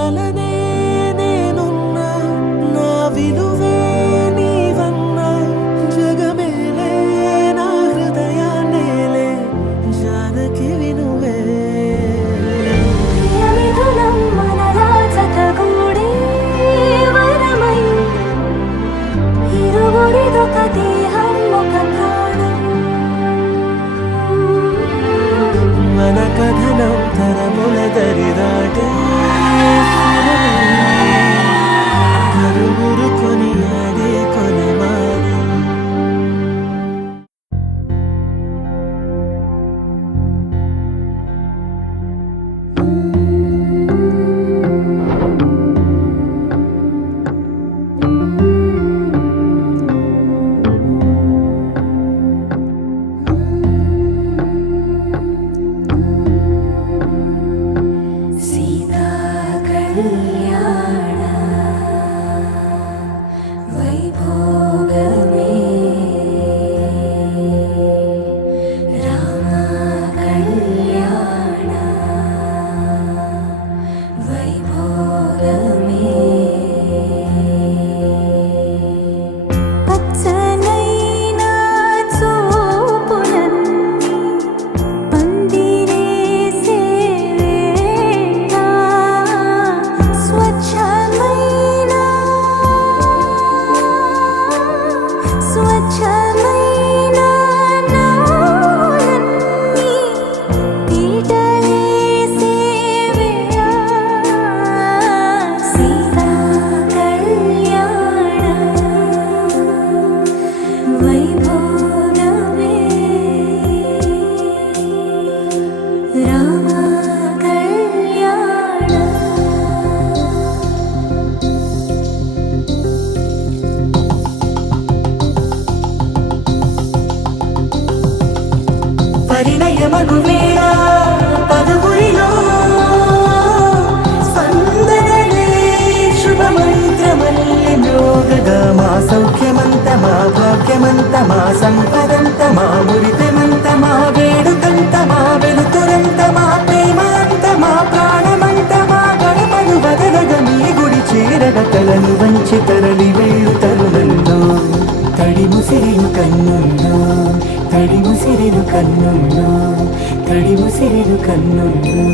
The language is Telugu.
వలనే నేనున్నా నా విలువే నీవన్నా జగమేలే నా హృదయాన్నేలే జానకి వినువే ప్రియమిథునం మనలా జతగూడే వరమై ఇరువురిదొక దేహం ఒక ప్రాణం మన కథనం తరముల దరిదాటే కరువురు కొని ఆడే కొనమాడే సీతా కళ్యాణ వైభోగమే రామ కళ్యాణ వైభోగమే పచ్చనైనా చూపులన్నీ పందిరేసే వేళ స్వచ్ఛమైన నాలన్నీ పీటలేసే వేళ సీతా కళ్యాణ వైభోగమే రామ కళ్యాణ పరిణయమగు వేళ పదవురిలో స్పందనలే శుభమంత్రమల్లి మ్రోగగా మా సౌఖ్యమంత మా భాగ్యమంత మా సంపదంత మా మురిపెమంత మా వేడుకంత మా వెలుతురంత మా ప్రేమంత మా ప్రాణమంత మా గడపను వదలగ మీ గుడి చేరగ తలను వంచి తరలి వెళ్ళు తరుణంలో తడి ముసిరిలు కన్నుల్లో తడి ముసిరిలు కన్నుల్లో తడి ముసిరిలు కన్నుల్లో